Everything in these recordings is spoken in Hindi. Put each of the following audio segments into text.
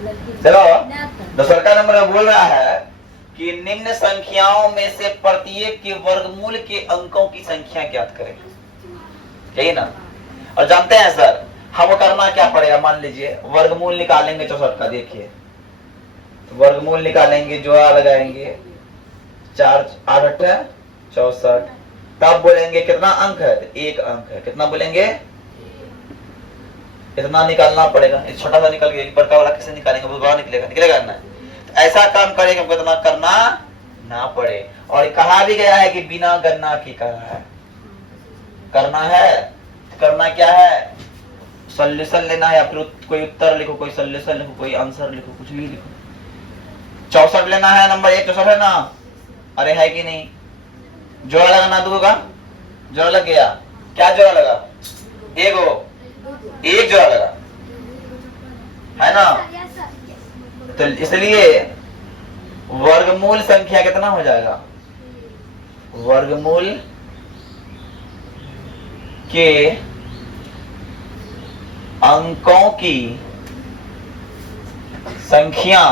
चलो दूसरा का नंबर बोल रहा है कि निम्न संख्याओं में से प्रत्येक के वर्गमूल के अंकों की संख्या ज्ञात करें। यही ना। और जानते हैं सर हम करना क्या पड़ेगा, मान लीजिए वर्गमूल निकालेंगे 64 का, देखिए वर्गमूल निकालेंगे, जोड़ा लगाएंगे, 4 8 64, तब बोलेंगे कितना अंक है, 1 अंक है। कितना बोलेंगे, इतना निकालना पड़ेगा। इस छोटा सा निकल गया, बड़का वाला कैसे निकालेंगे, बहुत बड़ा निकलेगा, निकलेगा ना। तो ऐसा काम करेंगे हमको इतना करना ना पड़े। और कहा भी गया है कि बिना गणना की कहा है, करना है। करना क्या है, सॉल्यूशन लेना है, या फिर कोई उत्तर लिखो, कोई सॉल्यूशन लिखो, कोई आंसर लिखो, कुछ भी लिखो। 64 लेना है, नंबर 1 64 है ना। अरे है कि नहीं, जोड़ा लगाना दो का, जोड़ा लग गया, क्या जोड़ा लगा, एक जोड़ा लगा है ना। तो इसलिए वर्गमूल संख्या कितना हो जाएगा, वर्गमूल के अंकों की संख्या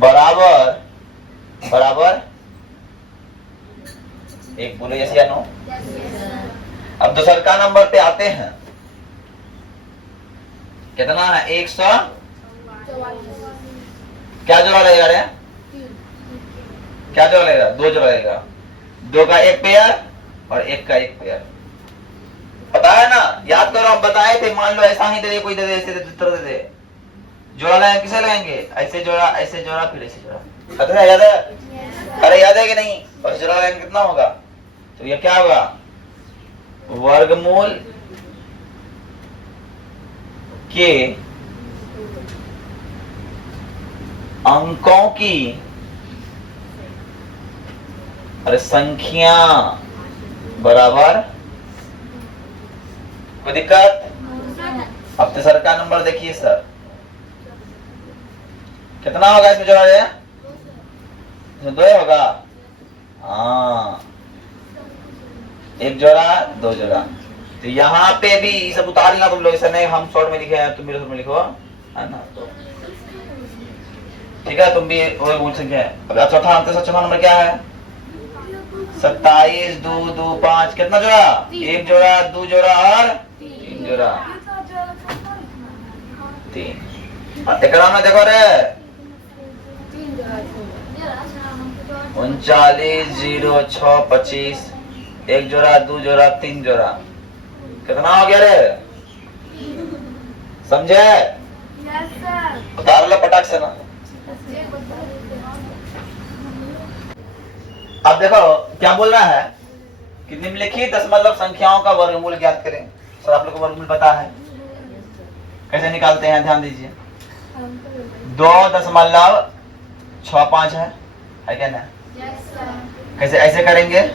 बराबर बराबर 1। बोलो यस या नो। अब दूसरा का नंबर पे आते हैं, कितना है, 100 क्या जोड़ा लगेगा रे, क्या जोड़ा लगेगा, 2 जोड़ा लगेगा। 2 का 1 पेयर और 1 का 1 पेयर, पता है ना, याद करो हम बताए थे। मान लो ऐसा ही दे दे, कोई दे दे, ऐसे दे दे, जोड़ा लगाएंगे, किसे लगाएंगे, ऐसे जोड़ा, ऐसे जोड़ा, फिर ऐसे जोड़ा। पता है, याद है, अरे याद है कि नहीं। और जोड़ा लगाएंगे कितना होगा, तो ये क्या होगा, वर्गमूल के अंकों की अरे संख्या बराबर, कोई दिक्कत। अब तीसरा का नंबर देखिए सर, कितना होगा इसमें जोड़ा है, इसमें 2 होगा, हाँ 1 जोड़ा 2 जोड़ा। तो यहाँ पे भी सब उतार लेना तुम लोग, ऐसा नहीं हम शॉर्ट में लिखे हैं, तुम भी शॉर्ट में लिखो, है ना। तो ठीक है, तुम भी वही बोल सकते हैं। अब चौथा अंक, चौथा नंबर क्या है, 27 2 2 5, कितना जोड़ा, 1 जोड़ा 2 जोड़ा और 3 जोड़ा, 3। एकरा में देखो रे, 39 0 6 25, 1 जोड़ा 2 जोड़ा 3 जोड़ा, कितना हो गया रे, समझे, उतार लो पटाख से ना। अब देखो क्या बोल रहा है कि निम्नलिखित दशमलव संख्याओं का वर्गमूल ज्ञात करें। सर आप लोग को वर्गमूल पता है, कैसे निकालते हैं, ध्यान दीजिए। 2.65 है क्या ना, कैसे, ऐसे करेंगे,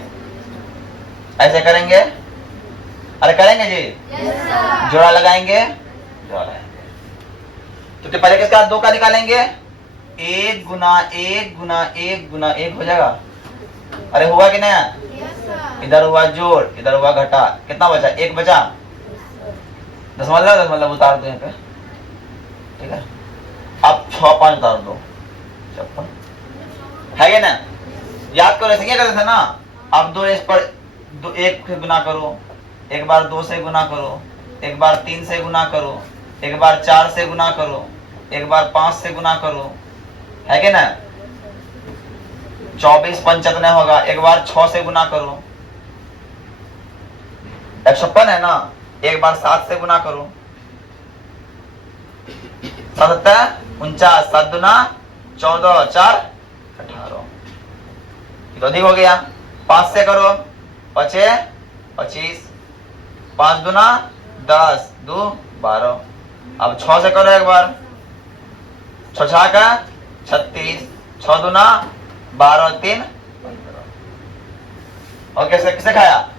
ऐसे करेंगे, अरे करेंगे जी, जोड़ा लगाएंगे, जोड़ा लगाएंगे। तो पहले किसका 2 का निकालेंगे, 1 गुना 1 गुना 1 गुना 1 हो जाएगा। अरे हुआ कि नहीं, इधर हुआ जोड़, इधर हुआ घटा, कितना बचा, 1 बचा, दशमलव दशमलव उतार दो यहाँ पे, ठीक है। अब 6 5 उतार दो, 56 है क्या ना। याद करो ऐसे क्या करते थे ना। अब 2 इस पर 1 से गुना करो, एक बार 2 से गुना करो, एक बार 3 से गुना करो, एक बार 4 से गुना करो, एक बार 5 से गुना करो, है क्या ना। 24 55 होगा, एक बार 6 से गुना करो, 156 है ना, एक बार 7 से गुना करो, 77 49, 7 दूना 14 4 18, तो अधिक हो गया। 5 से करो, 5 25, 5 दूना 10 2 12। अब 6 से करो एक बार, 6 6 का 36, 6 दूना 12 3 15। और कैसे किसे खाया,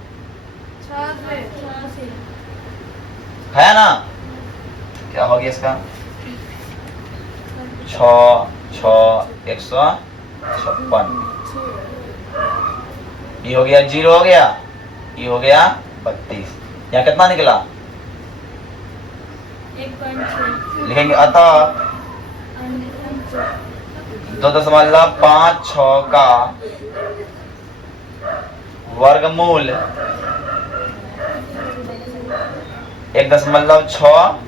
खाया ना, क्या हो गया इसका, 6 6 156, ये हो गया 0 हो गया, ये हो गया 32। यहाँ कितना निकला, लिखेंगे अतः 2.56 का वर्गमूल 1.6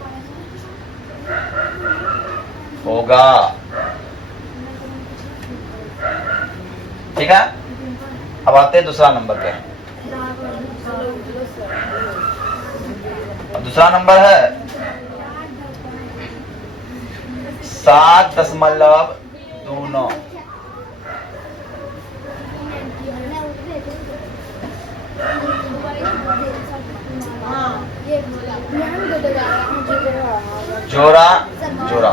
होगा। ठीक है, अब आते हैं दूसरा नंबर पे। अब दूसरा नंबर है 7.29। जोड़ा जोड़ा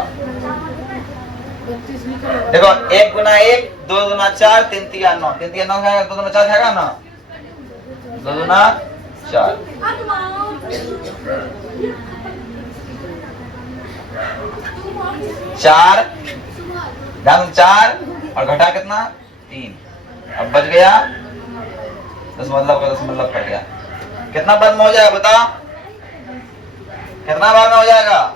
देखो, 1 गुना 1, 2 गुना 4, 3 तिया 9, 3 तिया 9 खाएगा, 2 गुना 4 खाएगा ना, 2 गुना 4। 4 ध्यान 4 और घटा कितना 3। अब बच गया दशमलव का दशमलव कट गया। कितना बार में हो जाएगा बताओ, कितना बार में हो जाएगा?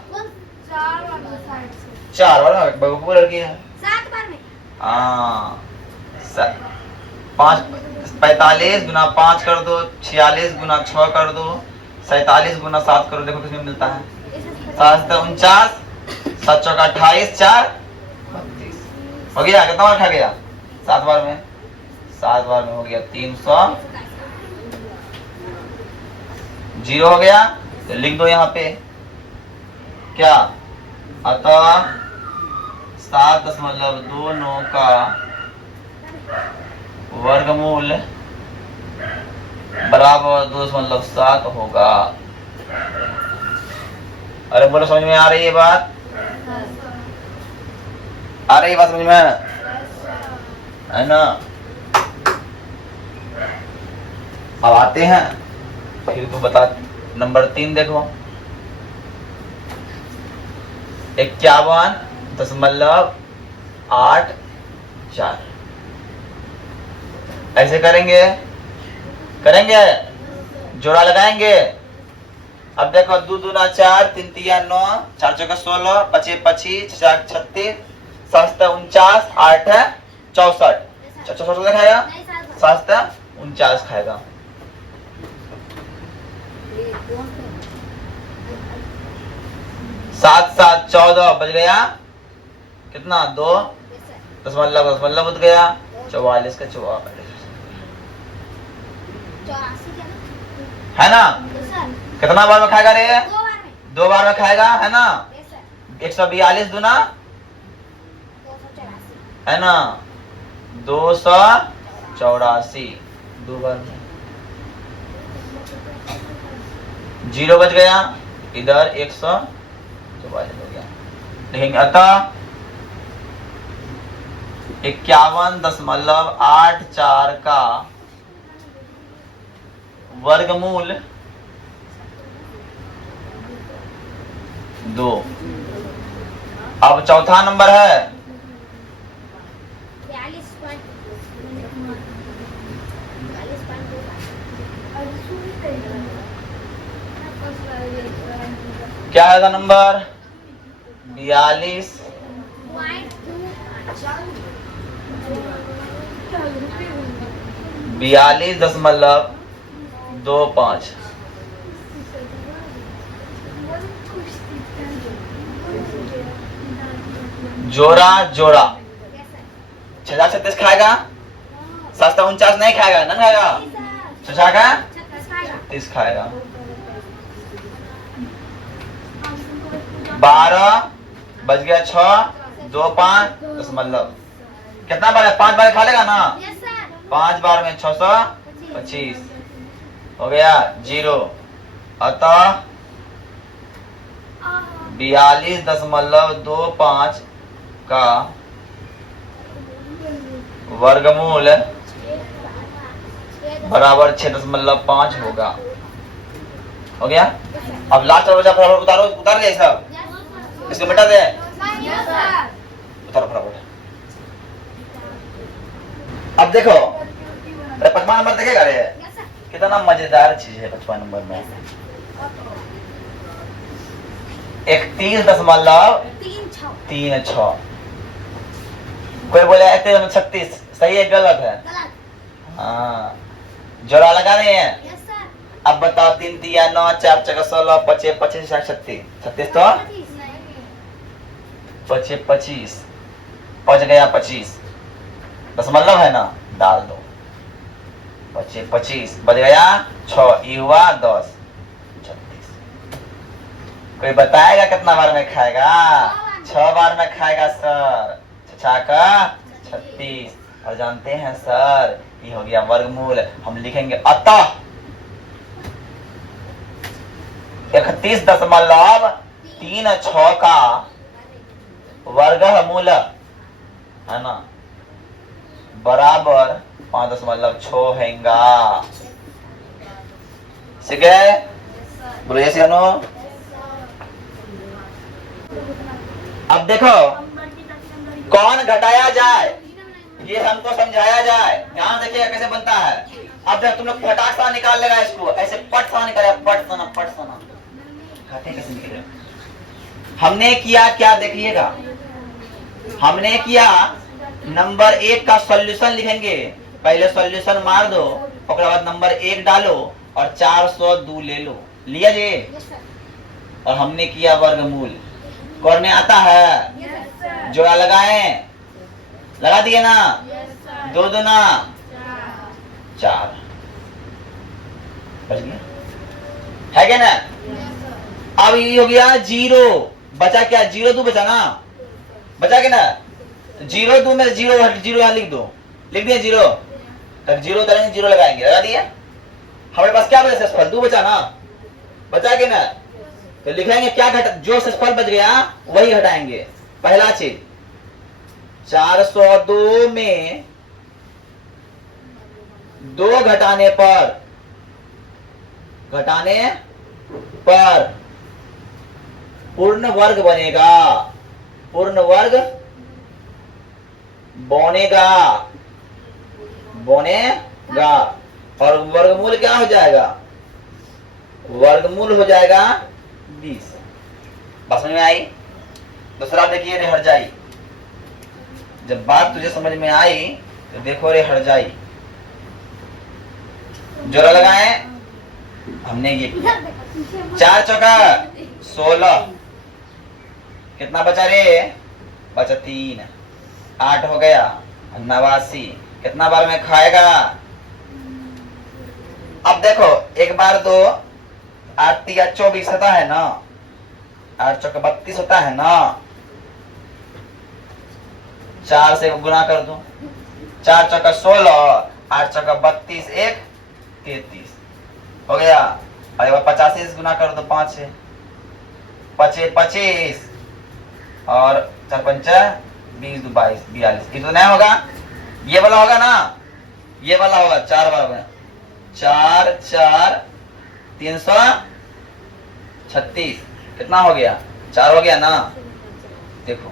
4 बार में। बेवकूफ लड़की है। 7 बार में। हाँ 45 गुना 5 कर दो, 46 गुना 6 कर दो, 47 गुना 7 करो, देखो किसमें मिलता है। 7 49, 7 चौका 28, 4 32 हो गया। कितना बार खा गया? 7 बार में। 7 बार में हो गया 300। 0 हो गया तो लिख दो यहाँ पे क्या, अतः 7.29 का वर्गमूल बराबर 2.7 होगा। अरे बोलो, समझ में आ रही है बात? आ रही है बात समझ में, है ना? अब आते हैं फिर तू बता। नंबर 3 देखो, 51.84। ऐसे करेंगे जोड़ा लगाएंगे। अब देखो 2 दूना 4, 3 तिया 9, 4 चौका 16, 5 25, 6 36, 7 49, 8 64। 64 खाएगा, 7 49 खाएगा। 7 7 14 बच गया कितना 2 दशमलव बच गया 44 का 44 है ना। कितना बार में खाएगा रे? 2 बार में खाएगा, है ना। 142 दूना है ना 284, 2 बार में। 0 बच गया, इधर 144 हो गया। लिखेंगे अतः 51.84 का वर्गमूल 2। अब चौथा नंबर है 42। क्या आएगा नंबर? 42.25। जोड़ा जोड़ा 636 खाएगा, 749 नहीं खाएगा, नहीं खाएगा, 30 खाएगा। 12 बच गया 6, 2 5 दशमलव। कितना बार है? 5 बार खा लेगा ना। 5 बार में 625 हो गया 0। अतः 42.25 का वर्गमूल बराबर 6.5 होगा। हो गया। अब लास्ट बचा फटाफट उतारो, उतार ले सब, इसको मिटा दे। उतारो फटाफट। अब देखो 55 नंबर देखेगा रे, कितना मजेदार चीज है 55 नंबर में। 31.36। कोई बोले 36, सही है गलत है? हाँ, जोड़ा लगा रहे हैं। अब बताओ 3 तिया 9, 4 चौका 16, 25 25 36 36 तो 25 25 बच गया 25, दशमलव है ना, डाल दो 25 25 बच गया 6, ये हुआ 10 36। कोई बताएगा कितना बार में खाएगा? 6 बार में खाएगा सर। 6 का 36। और जानते हैं सर ये हो गया वर्गमूल। हम लिखेंगे अतः 31.36 का वर्गमूल है ना बराबर 5.6 हैगा। ठीक है, बोलो यस या नो। अब देखो कौन घटाया जाए ये हमको समझाया जाए। ध्यान देखिएगा कैसे बनता है। अब जब तुम लोग फटाक सा निकाल लेगा इसको, ऐसे पट सा निकालेगा, पट सा घटे कैसे निकलेगा। हमने किया क्या देखिएगा, हमने किया नंबर 1 का सॉल्यूशन लिखेंगे। पहले सॉल्यूशन मार दो, उसके बाद नंबर 1 डालो और 402 ले लो। लिया जी? और हमने किया वर्गमूल। करने आता है? जोड़ा लगाएं, लगा दिए ना? 2 दूना 4 बच गया, है क्या ना? अब ये हो गया 0, बचा क्या? 0 2 बचा ना, बचा क्या ना? 0 2 में 0 यहाँ लिख दो, लिख दिया 0, तब 0 डालेंगे, 0 लगाएंगे, लगा दिया। हमारे पास क्या बचा? शेषफल 2 बचा ना, बचा के ना, तो लिखेंगे क्या घटा, जो शेषफल बच गया वही घटाएंगे। पहला चीज 402 में 2 घटाने पर पूर्ण वर्ग बनेगा, पूर्ण वर्ग बनेगा और वर्गमूल क्या हो जाएगा? वर्गमूल हो जाएगा 20। बात समझ में आई? दूसरा देखिए रे हर्जाई। जब बात तुझे समझ में आई तो देखो रे हर्जाई, जोड़ा लगाए हमने ये किया। 4 चौका 16, कितना बचा रे? बचा 3, 8 हो गया 89। कितना बार में खाएगा? अब देखो 1 बार 2, 8 तिया 24 होता है ना, 8 चौका 32 होता है ना, 4 से गुना कर दो, 4 चौका 16, 8 चौका 32, 1 33 हो गया। और एक बार 85 से गुना कर दो 5 से, 25 25 और 4 पंचा 20 22 42। ये तो नहीं होगा, ये वाला होगा ना, ये वाला होगा 4 बार में, 4 4 336। कितना हो गया? 4 हो गया ना। देखो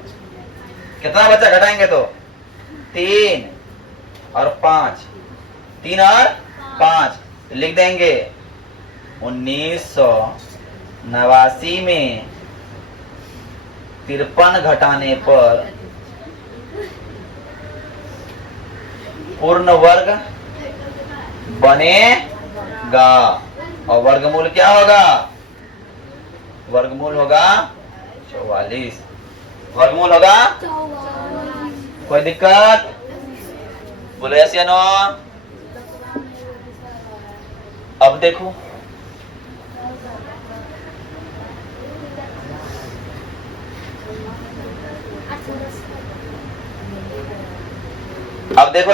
कितना बच्चा घटाएंगे तो 3 और 5, 3 और 5 लिख देंगे। 1989 में 53 घटाने पर पूर्ण वर्ग बनेगा और वर्गमूल क्या होगा? वर्गमूल होगा 44। वर्गमूल होगा 44। कोई दिक्कत? बोलो यस या नो। अब देखो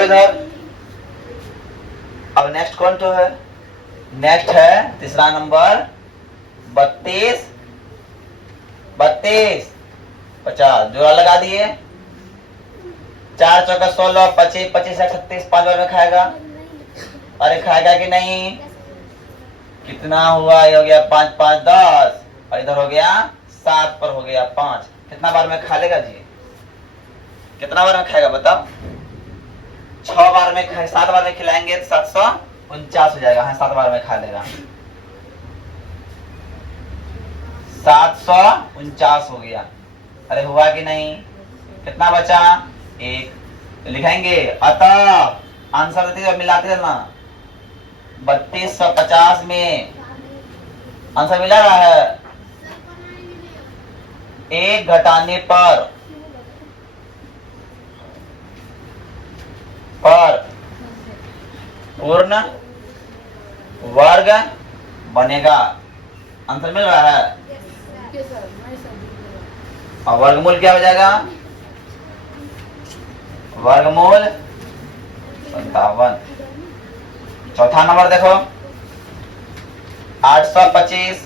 इधर। अब नेक्स्ट कौन तो है? नेक्स्ट है तीसरा नंबर 32 32 50। जोड़ा लगा दिए। 4 चौका 16, 25 25 36 5 बार में खाएगा। अरे खाएगा कि नहीं? कितना हुआ? ये हो गया 5 5 10 और इधर हो गया 7 पर हो गया 5। कितना बार में खा लेगा जी? कितना बार में खाएगा बताओ? 6 बार में खाए, 7 बार में खिलाएंगे तो 749 हो जाएगा। हाँ 7 बार में खा लेगा। 749 हो गया। अरे हुआ कि नहीं? कितना बचा? 1 लिखेंगे। अतः आंसर देते जब मिलाते चलना। 3250 में आंसर मिला रहा है। 1 घटाने पर पूर्ण वर्ग बनेगा। आंसर मिल रहा है। और वर्गमूल क्या हो जाएगा? वर्गमूल 57। चौथा नंबर देखो, 825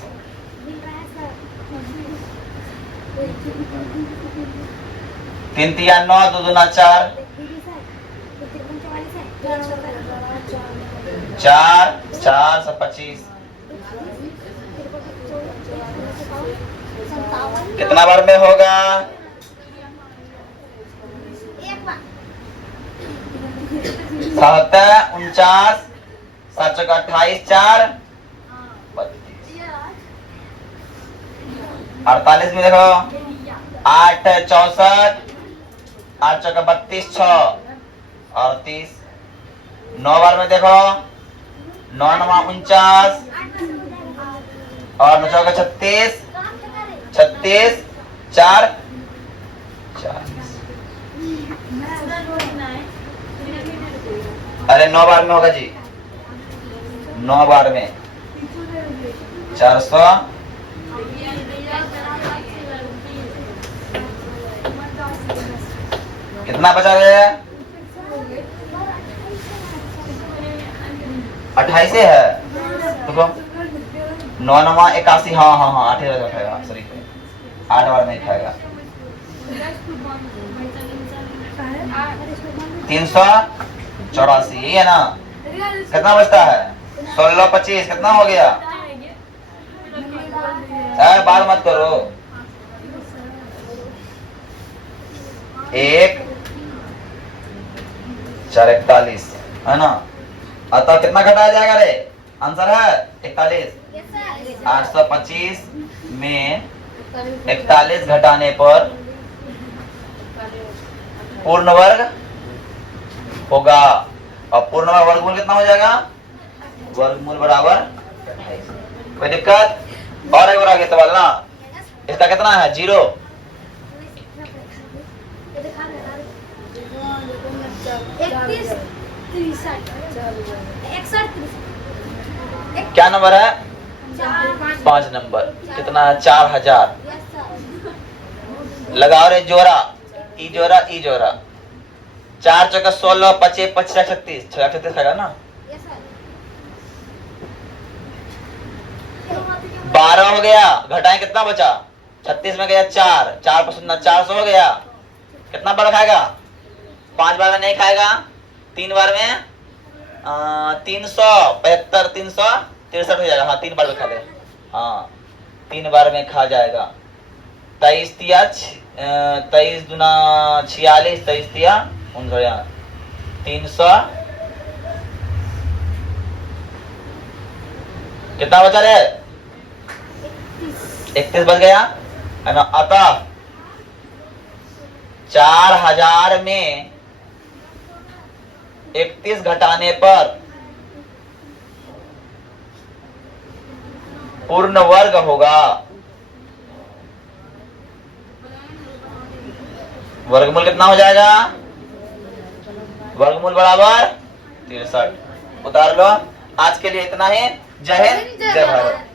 3 3 9 2 2 4 4 425 कितना बार में होगा? 77 49 7 28 4 32। 48 में देखो, 8 64 8 चौका 32 6 38। 9 बार में देखो, 9 9 49 और 9 चौका 36 36 4 40। अरे 9 बार में होगा जी। 9 बार में 400 कितना बचा गया? 28 है। देखो 9 9 81। हाँ हाँ हाँ 8 बार खाएगा। सॉरी 8 बार नहीं खाएगा। 384 यही है ना? कितना बचता है? 16 25 कितना हो गया? बात मत करो। 1 4 41 है ना? अतः कितना घटाया जाएगा रे? आंसर है 41। 825 में 41 घटाने पर पूर्ण वर्ग होगा। और पूर्ण वर्ग वर्गमूल कितना हो जाएगा? वर्गमूल बराबर 28। कोई दिक्कत? और एक बार आगे सवाल ना। इसका कितना है? 0। क्या नंबर है? 5 नंबर। कितना है? 4000। लगाओ रे जोरा। ई जोरा ई जोरा। 4 चौका 16 25 25 36 36 खाएगा ना? 12 हो गया। घटाएं कितना बचा? 36 में गया 4 4 पसंद 400 हो गया। कितना बार खाएगा? 5 बार में नहीं खाएगा। 3 बार में 375 363 हो जाएगा। हाँ 3 बार में खा ले। हाँ 3 बार में खा जाएगा। 23 तिया 23 दूना 46 23 तिया 300। कितना बचा रे? 31 बच गया है ना? अतः 4000 में 31 घटाने पर पूर्ण वर्ग होगा। वर्गमूल कितना हो जाएगा? वर्गमूल बराबर 63। उतार लो। आज के लिए इतना ही। जय हिंद जय भारत।